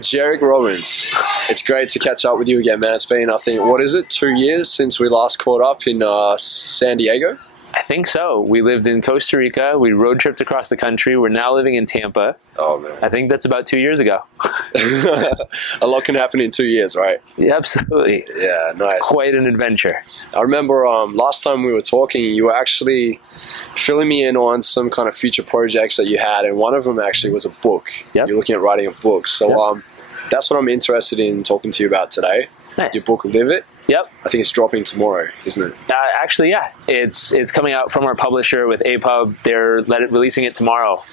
Jairek Robbins, it's great to catch up with you again, man. It's been, I think, what is it, 2 years since we last caught up in San Diego? I think so. We lived in Costa Rica. We road tripped across the country. We're now living in Tampa. Oh, man. I think that's about 2 years ago. A lot can happen in 2 years, right? Yeah, absolutely. Yeah, nice. It's quite an adventure. I remember last time we were talking, you were actually filling me in on some kind of future projects that you had, and one of them actually was a book. Yep. You're looking at writing a book. So Yep. That's what I'm interested in talking to you about today. Nice. Your book, Live It. Yep. I think it's dropping tomorrow, isn't it? Actually, yeah. It's coming out from our publisher with APUB. They're releasing it tomorrow.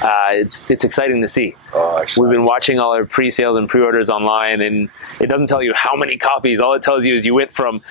It's exciting to see. Oh, excellent. We've been watching all our pre-sales and pre-orders online, and it doesn't tell you how many copies. All it tells you is you went from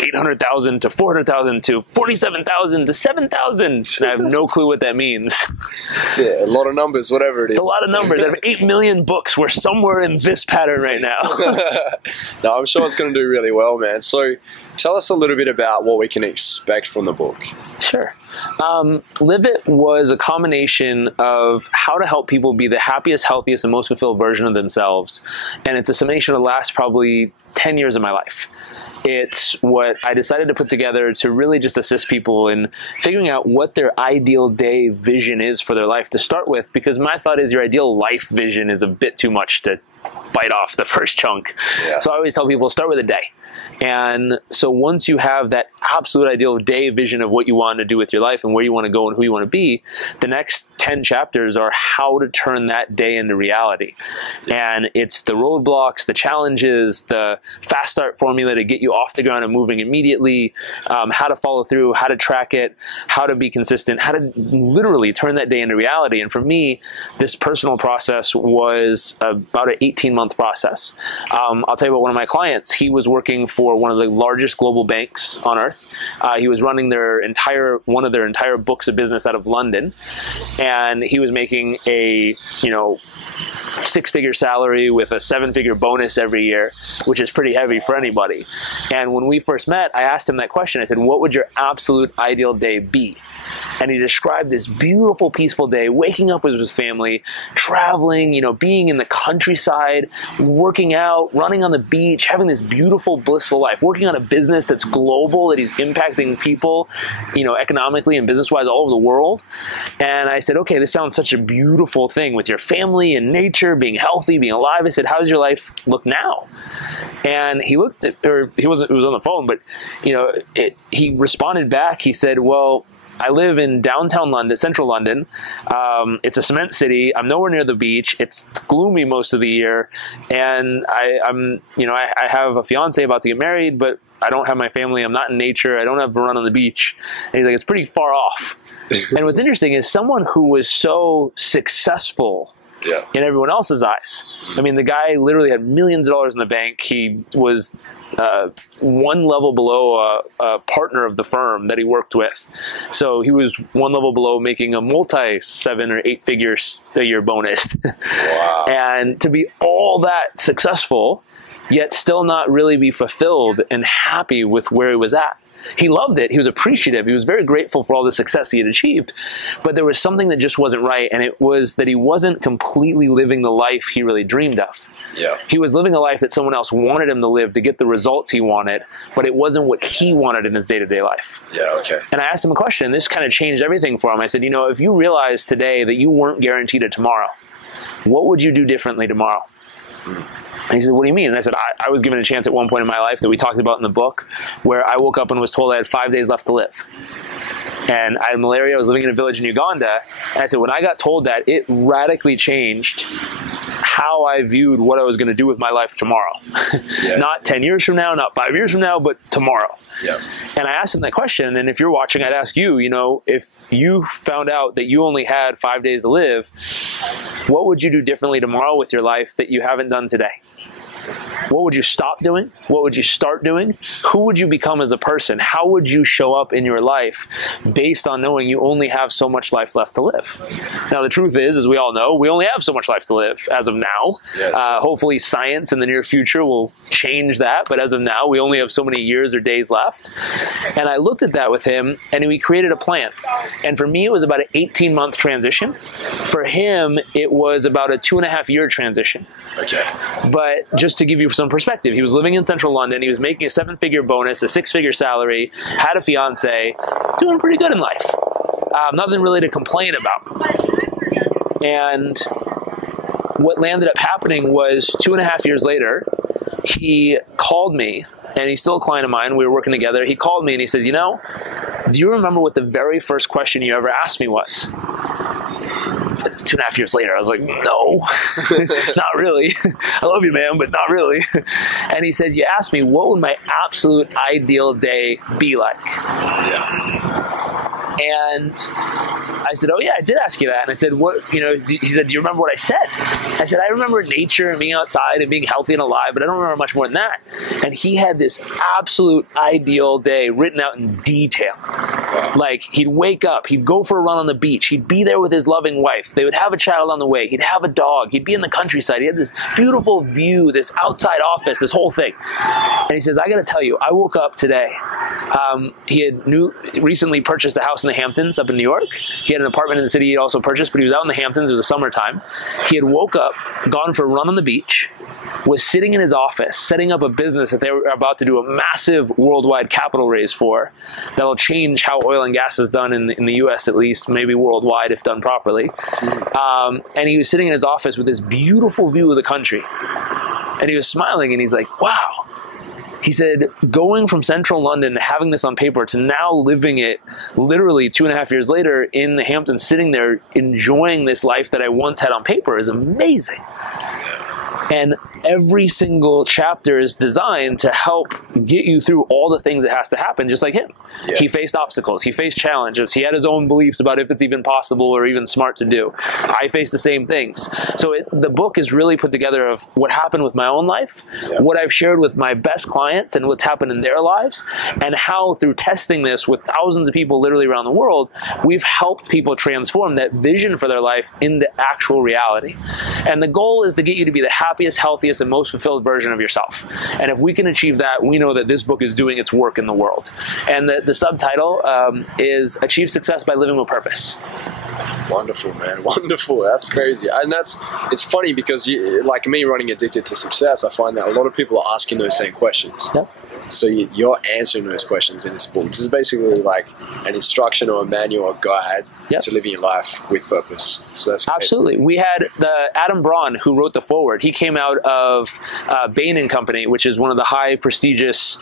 800,000 to 400,000 to 47,000 to 7,000. I have no clue what that means. Yeah, a lot of numbers, whatever it is. It's a lot of numbers. Out of 8 million books, we're somewhere in this pattern right now. No, I'm sure it's going to do really well, man. So tell us a little bit about what we can expect from the book. Sure. Live It was a combination of how to help people be the happiest, healthiest, and most fulfilled version of themselves. And it's a summation of the last probably 10 years of my life. It's what I decided to put together to really just assist people in figuring out what their ideal day vision is for their life to start with, because my thought is your ideal life vision is a bit too much to bite off the first chunk. Yeah. So I always tell people, start with a day. And so once you have that absolute ideal day vision of what you want to do with your life and where you want to go and who you want to be, the next 10 chapters are how to turn that day into reality. And it's the roadblocks, the challenges, the fast start formula to get you off the ground and moving immediately, how to follow through, how to track it, how to be consistent, how to literally turn that day into reality. And for me, this personal process was about an 18-month process. I'll tell you about one of my clients. He was working for one of the largest global banks on earth. He was running one of their entire books of business out of London, and he was making a 6-figure salary with a 7-figure bonus every year, which is pretty heavy for anybody. And when we first met, I asked him that question. I said, what would your absolute ideal day be? And he described this beautiful, peaceful day, waking up with his family, traveling, being in the countryside, working out, running on the beach, having this beautiful, blissful life, working on a business that's global, that he's impacting people, economically and business-wise all over the world. And I said, okay, this sounds such a beautiful thing with your family and nature, being healthy, being alive. I said, how does your life look now? And he looked at, or it was on the phone, but, he responded back. He said, well, I live in downtown London, central London. It's a cement city. I'm nowhere near the beach. It's gloomy most of the year. And I have a fiance about to get married, but I don't have my family. I'm not in nature. I don't have a run on the beach. And he's like, it's pretty far off. And what's interesting is someone who was so successful in everyone else's eyes. I mean, the guy literally had millions of dollars in the bank. He was one level below a partner of the firm that he worked with. So he was one level below making a multi 7 or 8 figures a year bonus. Wow. And to be all that successful, yet still not really be fulfilled and happy with where he was at. He loved it. He was appreciative. He was very grateful for all the success he had achieved. But there was something that just wasn't right, and it was that he wasn't completely living the life he really dreamed of. Yeah. He was living a life that someone else wanted him to live to get the results he wanted, but it wasn't what he wanted in his day-to-day life. Yeah, okay. And I asked him a question, and this kind of changed everything for him. I said, if you realized today that you weren't guaranteed a tomorrow, what would you do differently tomorrow? And he said, what do you mean? And I said, I was given a chance at one point in my life that we talked about in the book, where I woke up and was told I had 5 days left to live. And I had malaria. I was living in a village in Uganda. And I said, when I got told that, it radically changed how I viewed what I was going to do with my life tomorrow. Yeah. Not 10 years from now, not 5 years from now, but tomorrow. Yeah. And I asked him that question, and if you're watching, I'd ask you, if you found out that you only had 5 days to live, what would you do differently tomorrow with your life that you haven't done today? What would you stop doing? What would you start doing? Who would you become as a person? How would you show up in your life based on knowing you only have so much life left to live? Now, the truth is, as we all know, we only have so much life to live as of now. Yes. Hopefully science in the near future will change that, but as of now, we only have so many years or days left. And I looked at that with him, and we created a plan. And for me, it was about an 18-month transition. For him, it was about a 2.5-year transition. Okay. But just to give you some perspective, he was living in central London. He was making a 7-figure bonus, a 6-figure salary, had a fiance, doing pretty good in life. Nothing really to complain about. And what landed up happening was 2.5 years later, he called me, and he's still a client of mine. We were working together. He called me and he says, you know, do you remember what the very first question you ever asked me was? 2.5 years later, I was like, no, not really. I love you, man, but not really. And he said, you asked me, what would my absolute ideal day be like? Yeah. And I said, oh yeah, I did ask you that. And I said, what, you know, he said, do you remember what I said? I said, I remember nature and being outside and being healthy and alive, but I don't remember much more than that. And he had this absolute ideal day written out in detail. Like, he'd wake up, he'd go for a run on the beach, he'd be there with his loving wife, they would have a child on the way, he'd have a dog, he'd be in the countryside, he had this beautiful view, this outside office, this whole thing. And he says, I gotta tell you, I woke up today. He had recently purchased a house in the Hamptons up in New York. He had an apartment in the city he also purchased, but he was out in the Hamptons. It was the summertime. He had woke up, gone for a run on the beach, was sitting in his office, setting up a business that they were about to do a massive worldwide capital raise for that'll change how oil and gas is done in the U.S. at least, maybe worldwide if done properly. And he was sitting in his office with this beautiful view of the country. And he was smiling, and he's like, wow. He said, going from central London, having this on paper, to now living it literally 2.5 years later in the Hamptons, sitting there enjoying this life that I once had on paper is amazing. And every single chapter is designed to help get you through all the things that has to happen, just like him. Yeah. He faced obstacles. He faced challenges. He had his own beliefs about if it's even possible or even smart to do. I faced the same things. So the book is really put together of what happened with my own life, what I've shared with my best clients and what's happened in their lives, and how through testing this with thousands of people literally around the world, we've helped people transform that vision for their life into actual reality. And the goal is to get you to be the happiest, healthiest, and most fulfilled version of yourself. And if we can achieve that, we know that this book is doing its work in the world. And the subtitle is Achieve Success by Living with Purpose. Wonderful, man. Wonderful. That's crazy. And it's funny because like me running Addicted to Success, I find that a lot of people are asking those same questions. Yep. So you're answering those questions in this book. This is basically like an instruction or a manual or guide to living your life with purpose. So that's great. Absolutely. We had Adam Braun, who wrote the foreword. He came out of Bain & Company, which is one of the high prestigious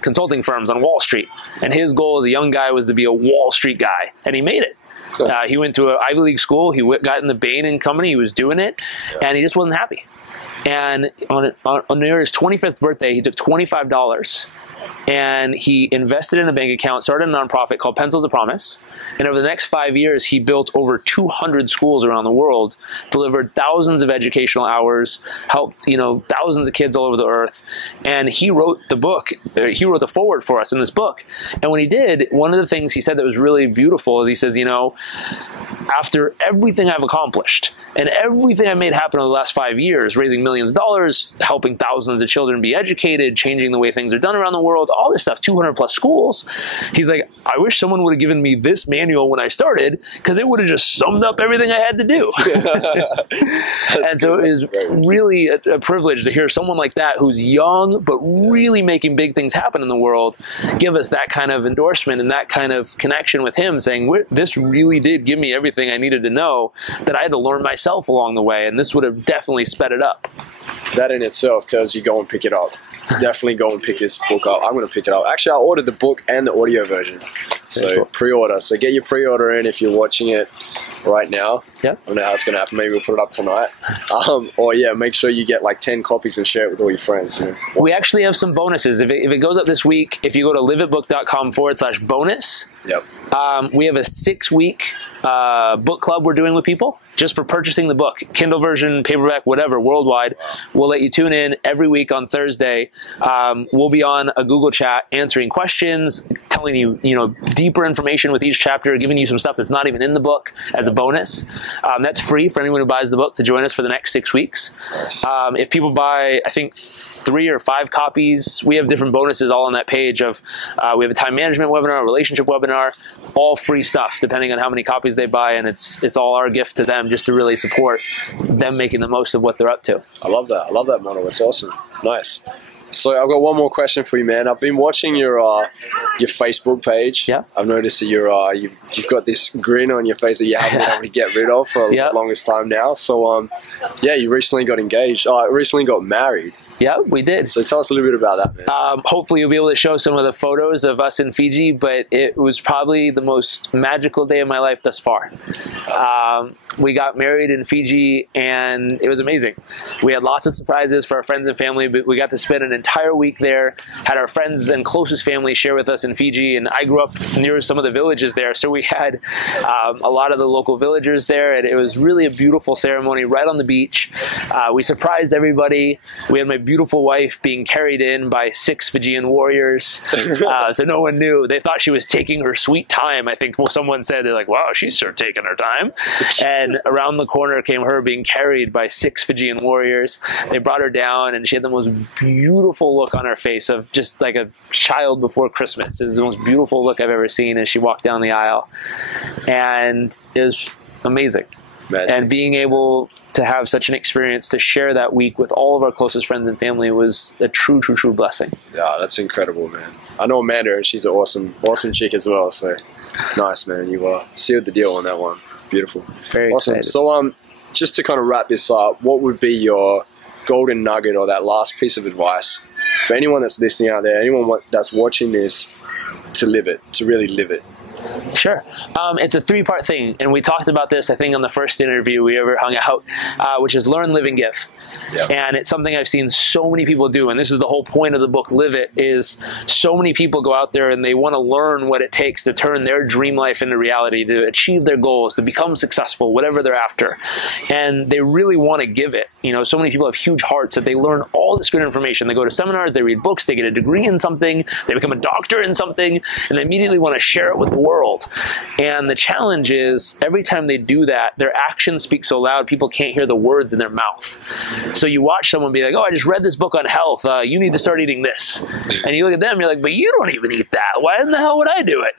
consulting firms on Wall Street. And his goal as a young guy was to be a Wall Street guy. And he made it. He went to an Ivy League school. He got in the Bain & Company. He was doing it. And he just wasn't happy. And on his 25th birthday, he took $25 and he invested in a bank account, started a nonprofit called Pencils of Promise. And over the next 5 years, he built over 200 schools around the world, delivered thousands of educational hours, helped thousands of kids all over the earth. And he wrote the book. He wrote the foreword for us in this book. And when he did, one of the things he said that was really beautiful is he says, after everything I've accomplished and everything I've made happen over the last 5 years, raising millions of dollars, helping thousands of children be educated, changing the way things are done around the world, all this stuff, 200 plus schools. He's like, I wish someone would have given me this manual when I started, because it would have just summed up everything I had to do. And so it is really a privilege to hear someone like that who's young but really making big things happen in the world give us that kind of endorsement and that kind of connection with him, saying this really did give me everything I needed to know that I had to learn myself along the way, and this would have definitely sped it up. That in itself tells you go and pick it up. Definitely go and pick this book up. I'm going to pick it up. Actually, I ordered the book and the audio version. So pre-order. So get your pre-order in if you're watching it right now. Yeah. I don't know how it's going to happen. Maybe we'll put it up tonight. Or make sure you get like 10 copies and share it with all your friends. We actually have some bonuses. If it goes up this week, if you go to liveitbook.com/bonus, we have a 6-week book club we're doing with people. just for purchasing the book, Kindle version, paperback, whatever, worldwide. We'll let you tune in every week on Thursday. We'll be on a Google chat answering questions, telling you, deeper information with each chapter, giving you some stuff that's not even in the book as a bonus. That's free for anyone who buys the book to join us for the next 6 weeks. Nice. If people buy, I think, 3 or 5 copies, we have different bonuses all on that page of, we have a time management webinar, a relationship webinar, all free stuff depending on how many copies they buy, and it's all our gift to them just to really support them making the most of what they're up to. I love that model. It's awesome. Nice. So I've got one more question for you, man. I've been watching your Facebook page. Yeah. I've noticed that you've got this grin on your face that you haven't been able to get rid of for the longest time now. So you recently got engaged. Recently got married. Yeah, we did. So tell us a little bit about that, man. Hopefully you'll be able to show some of the photos of us in Fiji, but it was probably the most magical day of my life thus far. We got married in Fiji, and it was amazing. We had lots of surprises for our friends and family, but we got to spend an entire week there, had our friends and closest family share with us in Fiji, and I grew up near some of the villages there, so we had a lot of the local villagers there, and it was really a beautiful ceremony right on the beach. We surprised everybody. We had my beautiful wife being carried in by 6 Fijian warriors, so no one knew. They thought she was taking her sweet time. I think someone said, they're like, wow, she's sure taking her time. And around the corner came her being carried by 6 Fijian warriors. They brought her down, and she had the most beautiful look on her face of just like a child before Christmas. It was the most beautiful look I've ever seen as she walked down the aisle. And it was amazing. Magic. And being able to have such an experience to share that week with all of our closest friends and family was a true blessing. Yeah, that's incredible, man. I know Amanda, and she's an awesome chick as well. So nice, man. You sealed the deal on that one. Beautiful. Very awesome. excited. So just to kind of wrap this up, what would be your golden nugget or that last piece of advice for anyone that's listening out there, anyone that's watching this, to live it, to really live it? Sure. It's a 3-part thing, and we talked about this, I think, on the first interview we ever hung out, which is learn, live, and give. Yep. And it's something I've seen so many people do, and this is the whole point of the book, Live It, is so many people go out there and they want to learn what it takes to turn their dream life into reality, to achieve their goals, to become successful, whatever they're after. And they really want to give it. So many people have huge hearts that they learn all this good information. They go to seminars, they read books, they get a degree in something, they become a doctor in something, and they immediately want to share it with the world. And the challenge is, every time they do that, their actions speak so loud, people can't hear the words in their mouth. So you watch someone be like, oh, I just read this book on health. You need to start eating this. And you look at them, you're like, but you don't even eat that. Why in the hell would I do it?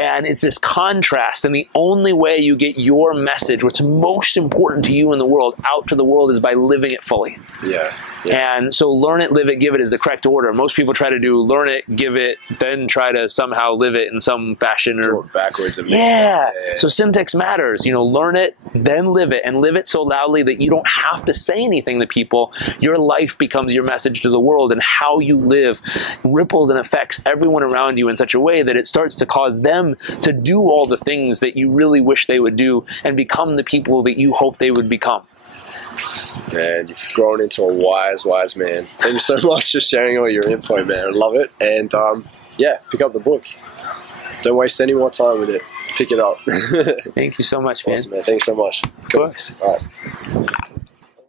And it's this contrast. And the only way you get your message, what's most important to you in the world, out to the world is by living it fully. Yeah. And so learn it, live it, give it is the correct order. Most people try to do learn it, give it, then try to somehow live it in some fashion. Or backwards. Yeah. So syntax matters. Learn it, then live it, and live it so loudly that you don't have to say anything to people. Your life becomes your message to the world, and how you live ripples and affects everyone around you in such a way that it starts to cause them to do all the things that you really wish they would do and become the people that you hope they would become. Man, you've grown into a wise man. Thank you so much for sharing all your info, man. I love it. And pick up the book. Don't waste any more time with it. Pick it up. Thank you so much, man. Awesome, man. Thanks so much. Of course. All right.